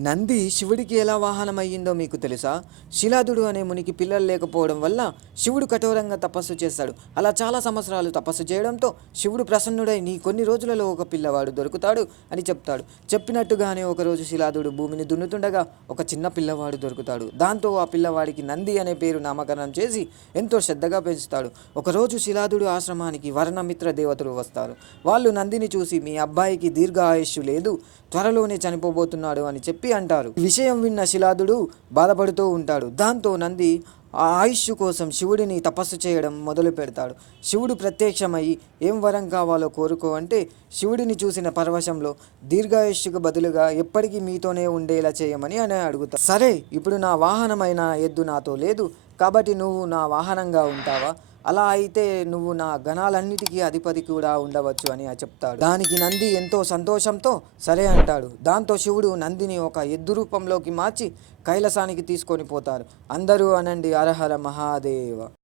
నంది శివుడికి ఎలా వాహనమయ్యిందో మీకు తెలుసా? శిలాదుడు అనే మునికి పిల్లలు లేకపోవడం వల్ల శివుడు కఠోరంగా తపస్సు చేస్తాడు. అలా చాలా సంవత్సరాలు తపస్సు చేయడంతో శివుడు ప్రసన్నుడై నీ కొన్ని రోజులలో ఒక పిల్లవాడు దొరుకుతాడు అని చెప్తాడు. చెప్పినట్టుగానే ఒకరోజు శిలాదుడు భూమిని దున్నుతుండగా ఒక చిన్న పిల్లవాడు దొరుకుతాడు. దాంతో ఆ పిల్లవాడికి నంది అనే పేరు నామకరణం చేసి ఎంతో శ్రద్ధగా పెంచుతాడు. ఒకరోజు శిలాదుడు ఆశ్రమానికి వర్ణమిత్ర దేవతలు వస్తారు. వాళ్ళు నందిని చూసి మీ అబ్బాయికి దీర్ఘ లేదు త్వరలోనే చనిపోబోతున్నాడు అని చెప్పి అంటారు. విషయం విన్న శిలాదుడు బాధపడుతూ ఉంటాడు. దాంతో నంది ఆ ఆయుష్ కోసం శివుడిని తపస్సు చేయడం మొదలు పెడతాడు. శివుడు ప్రత్యక్షమై ఏం వరం కావాలో కోరుకో అంటే శివుడిని చూసిన పరవశంలో దీర్ఘాయుష్కు బదులుగా ఎప్పటికీ మీతోనే ఉండేలా చేయమని అని అడుగుతా సరే ఇప్పుడు నా వాహనమైన ఎద్దు నాతో లేదు. కాబట్టి నువ్వు నా వాహనంగా ఉంటావా? అలా అయితే నువ్వు నా గణాలన్నిటికీ అధిపతి కూడా ఉండవచ్చు అని చెప్తాడు. దానికి నంది ఎంతో సంతోషంతో సరే అంటాడు. దాంతో శివుడు నందిని ఒక ఎద్దు రూపంలోకి మార్చి కైలాసానికి తీసుకొని పోతారు. అందరూ అనండి అరహర మహాదేవ.